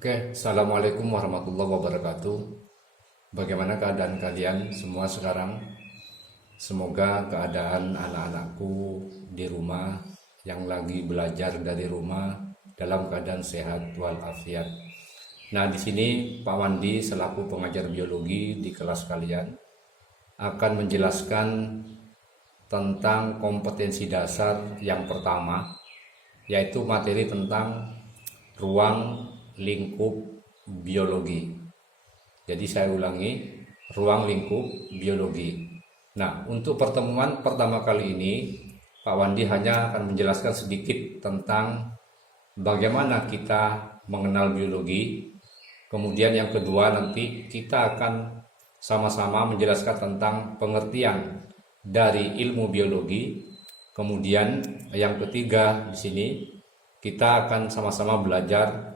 Oke, Assalamualaikum warahmatullahi wabarakatuh. Bagaimana keadaan kalian semua sekarang? Semoga keadaan anak-anakku di rumah yang lagi belajar dari rumah dalam keadaan sehat walafiat. Nah, di sini Pak Wandi selaku pengajar biologi di kelas kalian akan menjelaskan tentang kompetensi dasar yang pertama, yaitu materi tentang ruang lingkup biologi. Jadi saya ulangi, ruang lingkup biologi. Nah, untuk pertemuan pertama kali ini, Pak Wandi hanya akan menjelaskan sedikit tentang bagaimana kita mengenal biologi. Kemudian yang kedua nanti kita akan sama-sama menjelaskan tentang pengertian dari ilmu biologi. Kemudian yang ketiga di sini kita akan sama-sama belajar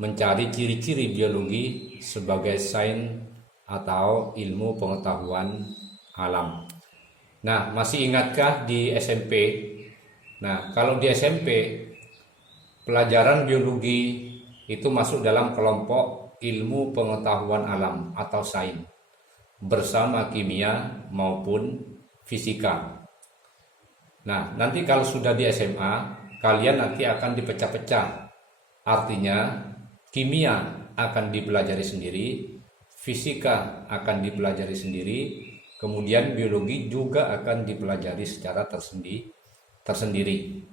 mencari ciri-ciri biologi sebagai sains atau ilmu pengetahuan alam. Nah, masih ingatkah di SMP? Nah, kalau di SMP pelajaran biologi itu masuk dalam kelompok ilmu pengetahuan alam atau sains bersama kimia maupun fisika. Nah, nanti kalau sudah di SMA, kalian nanti akan dipecah-pecah. Artinya, kimia akan dipelajari sendiri, fisika akan dipelajari sendiri, kemudian biologi juga akan dipelajari secara tersendiri.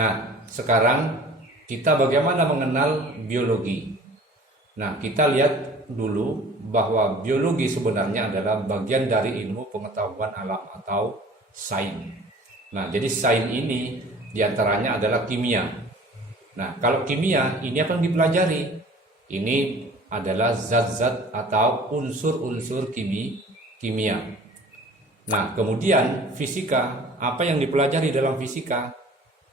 Nah, sekarang kita bagaimana mengenal biologi? Nah, kita lihat dulu bahwa biologi sebenarnya adalah bagian dari ilmu pengetahuan alam atau sains. Nah, jadi sains ini diantaranya adalah kimia. Nah, kalau kimia ini apa yang dipelajari? Ini adalah zat-zat atau unsur-unsur kimia. Nah, kemudian fisika, apa yang dipelajari dalam fisika?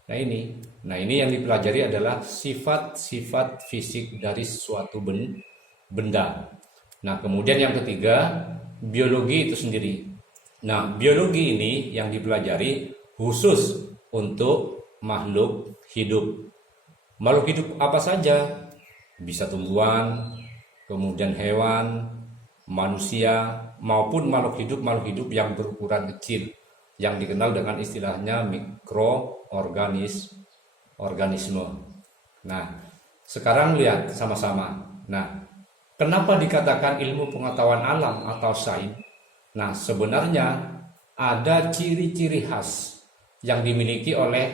Nah ini yang dipelajari adalah sifat-sifat fisik dari suatu benda. Nah, kemudian yang ketiga, biologi itu sendiri. Nah, biologi ini yang dipelajari khusus untuk makhluk hidup. Makhluk hidup apa saja? Bisa tumbuhan, kemudian hewan, manusia, maupun makhluk hidup yang berukuran kecil, yang dikenal dengan istilahnya mikroorganisme. Nah, sekarang lihat sama-sama. Nah, kenapa dikatakan ilmu pengetahuan alam atau sains? Nah, sebenarnya ada ciri-ciri khas yang dimiliki oleh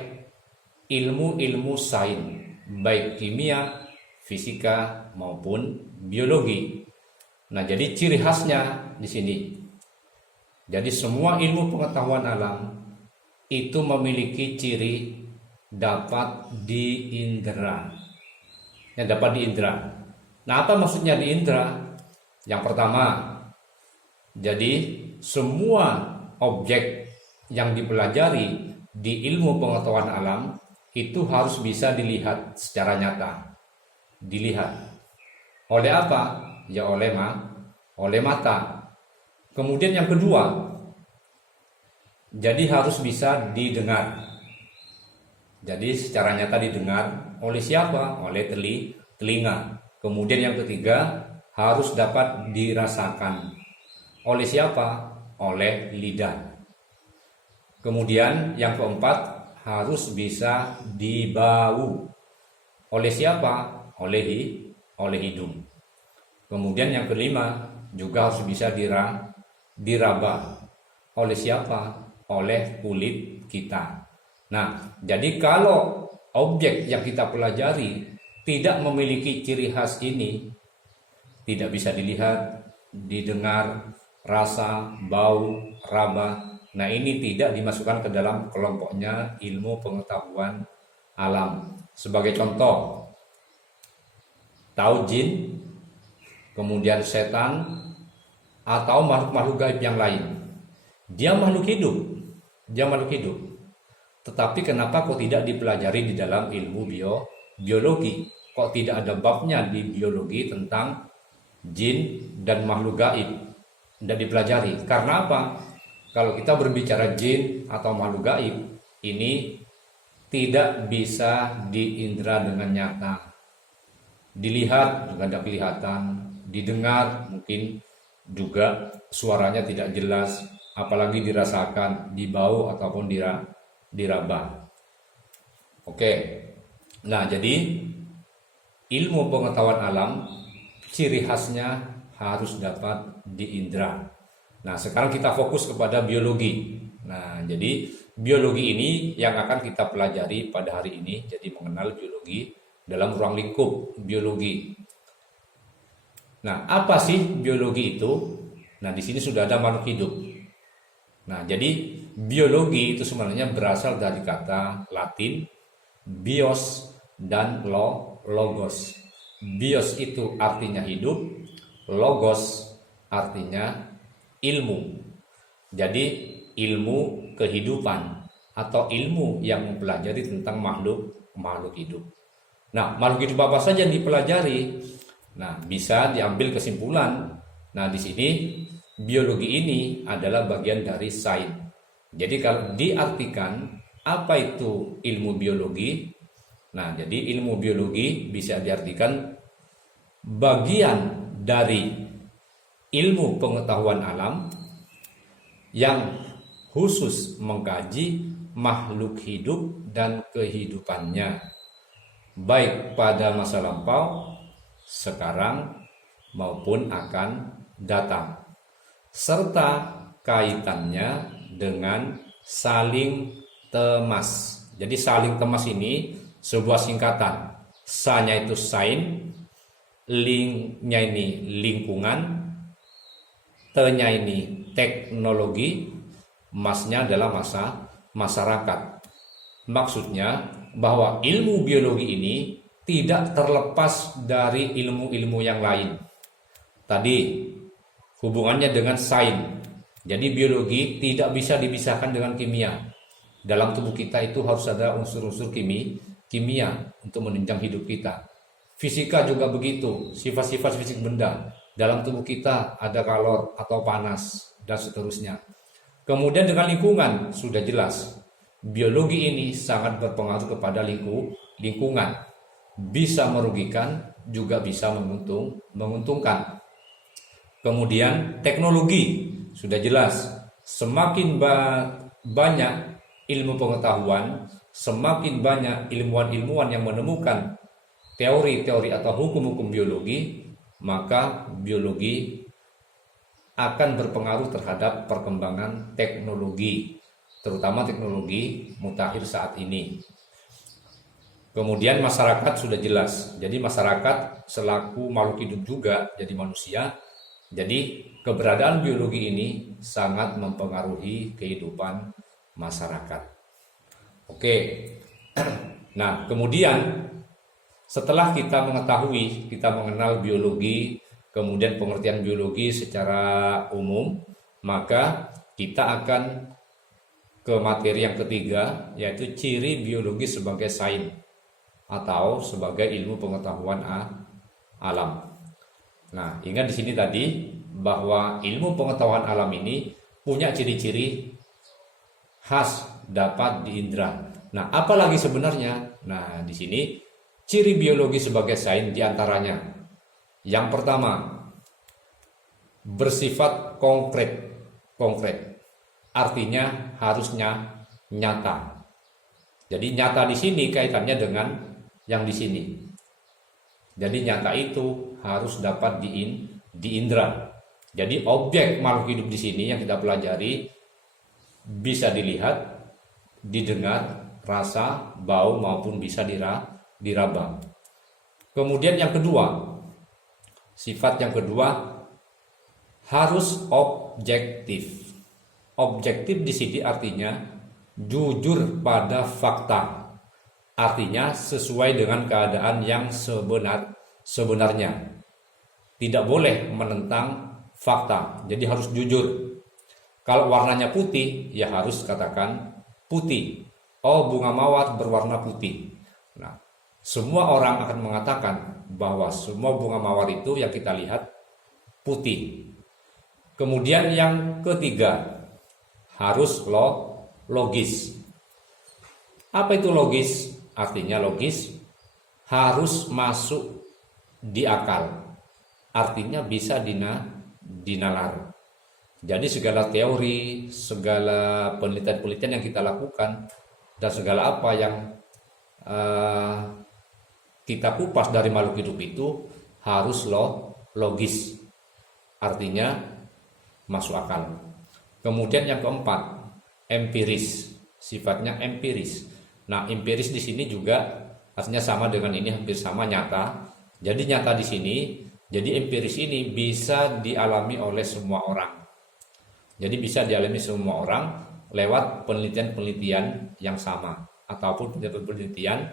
ilmu-ilmu sains, baik kimia, fisika maupun biologi. Nah, jadi ciri khasnya di sini. Jadi semua ilmu pengetahuan alam itu memiliki ciri dapat diindra. Yang dapat diindra. Nah, apa maksudnya diindra? Yang pertama, jadi semua objek yang dipelajari di ilmu pengetahuan alam itu harus bisa dilihat secara nyata. Dilihat. Oleh apa? Ya oleh mata. Kemudian yang kedua, jadi harus bisa didengar. Jadi secara nyata didengar oleh siapa? Oleh telinga. Kemudian yang ketiga, harus dapat dirasakan. Oleh siapa? Oleh lidah. Kemudian yang keempat, harus bisa dibau. Oleh siapa? Oleh hidung. Kemudian yang kelima, juga harus bisa diraba. Oleh siapa? Oleh kulit kita. Nah, jadi kalau objek yang kita pelajari tidak memiliki ciri khas ini, tidak bisa dilihat, didengar, rasa, bau, raba. Nah, ini tidak dimasukkan ke dalam kelompoknya ilmu pengetahuan alam. Sebagai contoh, tahu jin, kemudian setan, atau makhluk-makhluk gaib yang lain. Dia makhluk hidup. Tetapi kenapa kok tidak dipelajari di dalam ilmu biologi? Kok tidak ada babnya di biologi tentang jin dan makhluk gaib? Tidak dipelajari. Karena apa? Kalau kita berbicara jin atau makhluk gaib, ini tidak bisa diindra dengan nyata. Dilihat juga tidak kelihatan, didengar mungkin juga suaranya tidak jelas, apalagi dirasakan, dibau ataupun diraba. Oke. Nah, jadi ilmu pengetahuan alam ciri khasnya harus dapat diindra. Nah, sekarang kita fokus kepada biologi. Nah, jadi biologi ini yang akan kita pelajari pada hari ini. Jadi mengenal biologi dalam ruang lingkup biologi. Nah, apa sih biologi itu? Nah, di sini sudah ada makhluk hidup. Nah, jadi biologi itu sebenarnya berasal dari kata Latin bios dan logos. Bios itu artinya hidup, logos artinya ilmu. Jadi ilmu kehidupan atau ilmu yang mempelajari tentang makhluk hidup. Nah, makhluk hidup apa saja yang dipelajari? Nah, bisa diambil kesimpulan. Nah, di sini biologi ini adalah bagian dari sains. Jadi kalau diartikan apa itu ilmu biologi? Nah, jadi ilmu biologi bisa diartikan bagian dari ilmu pengetahuan alam yang khusus mengkaji makhluk hidup dan kehidupannya, baik pada masa lampau, sekarang, maupun akan datang, serta kaitannya dengan saling temas. Jadi saling temas ini sebuah singkatan. Sa-nya itu sains, ling-nya ini lingkungan, te-nya ini teknologi, mas-nya adalah masyarakat. Maksudnya bahwa ilmu biologi ini tidak terlepas dari ilmu-ilmu yang lain. Tadi hubungannya dengan sains. Jadi biologi tidak bisa dipisahkan dengan kimia. Dalam tubuh kita itu harus ada unsur-unsur kimia untuk menunjang hidup kita. Fisika juga begitu, sifat-sifat fisik benda. Dalam tubuh kita ada kalor atau panas dan seterusnya. Kemudian dengan lingkungan sudah jelas. Biologi ini sangat berpengaruh kepada lingkungan. Bisa merugikan, juga bisa menguntungkan. Kemudian teknologi sudah jelas. Semakin banyak ilmu pengetahuan, semakin banyak ilmuwan-ilmuwan yang menemukan teori-teori atau hukum-hukum biologi, maka biologi akan berpengaruh terhadap perkembangan teknologi, terutama teknologi mutakhir saat ini. Kemudian masyarakat sudah jelas. Jadi masyarakat selaku makhluk hidup juga, jadi manusia. Jadi keberadaan biologi ini sangat mempengaruhi kehidupan masyarakat. Oke. Nah, kemudian setelah kita mengetahui, kita mengenal biologi, kemudian pengertian biologi secara umum, maka kita akan ke materi yang ketiga, yaitu ciri biologi sebagai sains atau sebagai ilmu pengetahuan alam. Nah, ingat di sini tadi bahwa ilmu pengetahuan alam ini punya ciri-ciri khas dapat diindra. Nah, apalagi sebenarnya? Nah, di sini ciri biologi sebagai sains diantaranya. Yang pertama, bersifat konkret. Artinya harusnya nyata. Jadi nyata di sini kaitannya dengan yang di sini. Jadi nyata itu harus dapat diindra. Jadi objek makhluk hidup di sini yang kita pelajari bisa dilihat, didengar, rasa, bau maupun bisa diraba. Kemudian yang kedua, sifat yang kedua harus objektif. Objektif di sini artinya jujur pada fakta. Artinya sesuai dengan keadaan yang sebenarnya. Tidak boleh menentang fakta. Jadi harus jujur. Kalau warnanya putih, ya harus katakan putih. Oh, bunga mawar berwarna putih. Nah, semua orang akan mengatakan bahwa semua bunga mawar itu yang kita lihat putih. Kemudian yang ketiga, harus logis. Apa itu logis? Artinya logis harus masuk di akal, artinya bisa dinalar. Jadi segala teori, segala penelitian-penelitian yang kita lakukan, dan segala apa yang eh, kita kupas dari makhluk hidup itu harus logis, artinya masuk akal. Kemudian yang keempat, empiris, sifatnya empiris. Nah, empiris di sini juga artinya sama dengan ini, hampir sama, nyata. Jadi nyata di sini, jadi empiris ini bisa dialami oleh semua orang. Jadi bisa dialami semua orang lewat penelitian-penelitian yang sama ataupun penelitian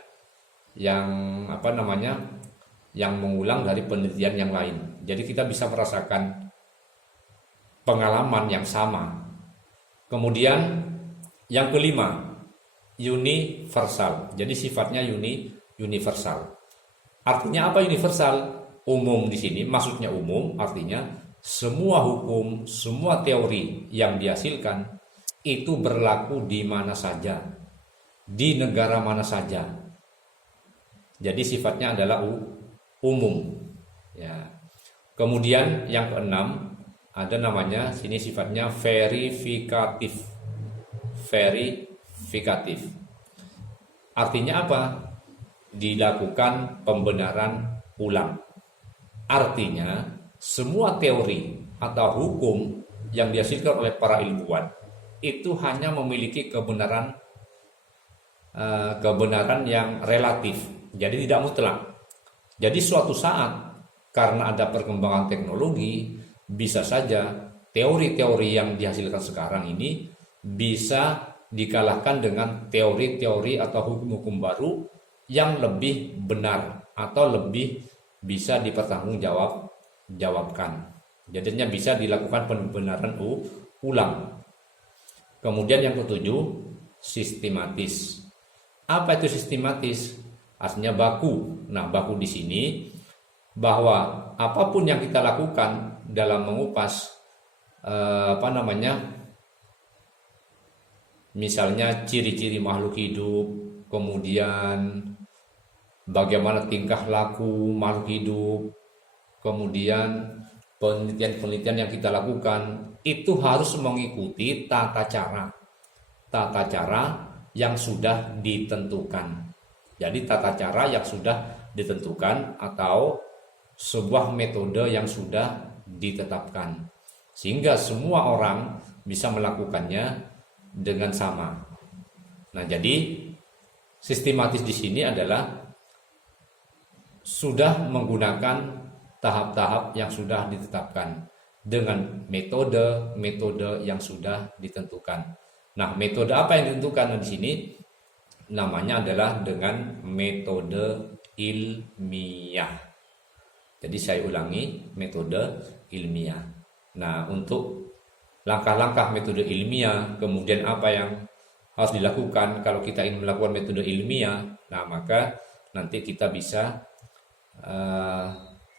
yang yang mengulang dari penelitian yang lain. Jadi kita bisa merasakan pengalaman yang sama. Kemudian yang kelima, universal. Jadi sifatnya universal. Artinya apa universal? Umum di sini, maksudnya umum, artinya semua hukum, semua teori yang dihasilkan itu berlaku di mana saja, di negara mana saja. Jadi sifatnya adalah umum. Ya. Kemudian yang keenam ada namanya sini sifatnya verifikatif. Verifikatif. Artinya apa? Dilakukan pembenaran ulang. Artinya semua teori atau hukum yang dihasilkan oleh para ilmuwan itu hanya memiliki kebenaran yang relatif, jadi tidak mutlak. Jadi suatu saat karena ada perkembangan teknologi, bisa saja teori-teori yang dihasilkan sekarang ini bisa dikalahkan dengan teori-teori atau hukum-hukum baru yang lebih benar atau lebih bisa dipertanggungjawabkan. Jadinya bisa dilakukan pembenaran ulang. Kemudian yang ketujuh, sistematis. Apa itu sistematis? Artinya baku. Nah, baku di sini bahwa apapun yang kita lakukan dalam mengupas misalnya ciri-ciri makhluk hidup, kemudian bagaimana tingkah laku makhluk hidup, kemudian penelitian-penelitian yang kita lakukan itu harus mengikuti tata cara yang sudah ditentukan. Jadi tata cara yang sudah ditentukan atau sebuah metode yang sudah ditetapkan, sehingga semua orang bisa melakukannya dengan sama. Nah, jadi sistematis di sini adalah sudah menggunakan tahap-tahap yang sudah ditetapkan dengan metode yang sudah ditentukan. Nah, metode apa yang ditentukan di sini? Namanya adalah dengan metode ilmiah. Jadi saya ulangi, metode ilmiah. Nah, untuk langkah-langkah metode ilmiah, kemudian apa yang harus dilakukan kalau kita ingin melakukan metode ilmiah, nah maka nanti kita bisa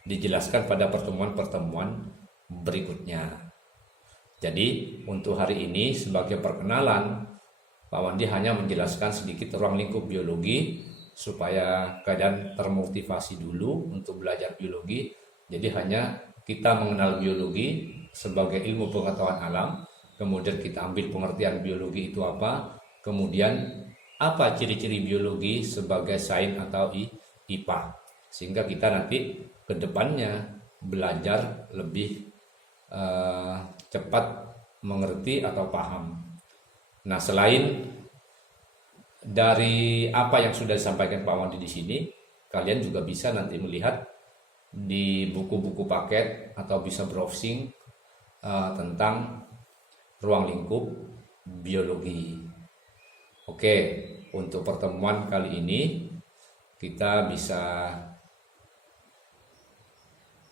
dijelaskan pada pertemuan-pertemuan berikutnya. Jadi untuk hari ini sebagai perkenalan, Pak Wandi hanya menjelaskan sedikit ruang lingkup biologi supaya kalian termotivasi dulu untuk belajar biologi. Jadi hanya kita mengenal biologi sebagai ilmu pengetahuan alam, kemudian kita ambil pengertian biologi itu apa, kemudian apa ciri-ciri biologi sebagai sains atau IPA, sehingga kita nanti ke depannya belajar lebih cepat mengerti atau paham. Nah, selain dari apa yang sudah disampaikan Pak Wandi di sini, kalian juga bisa nanti melihat di buku-buku paket atau bisa browsing tentang ruang lingkup biologi. Oke, untuk pertemuan kali ini kita bisa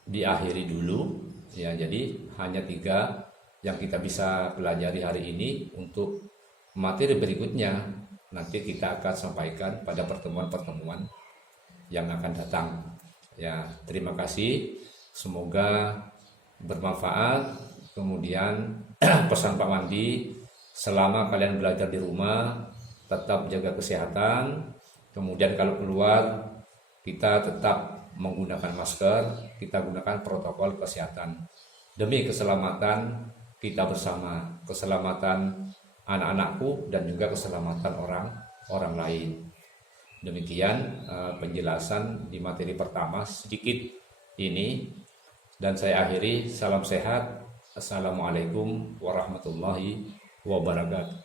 diakhiri dulu ya. Jadi hanya 3 yang kita bisa pelajari hari ini. Untuk materi berikutnya nanti kita akan sampaikan pada pertemuan-pertemuan yang akan datang ya. Terima kasih, semoga bermanfaat. Kemudian pesan Pak Wandi, selama kalian belajar di rumah tetap jaga kesehatan, kemudian kalau keluar kita tetap menggunakan masker, kita gunakan protokol kesehatan demi keselamatan kita bersama, keselamatan anak-anakku dan juga keselamatan orang lain. Demikian penjelasan di materi pertama sedikit ini, dan saya akhiri. Salam sehat. Assalamualaikum warahmatullahi wabarakatuh.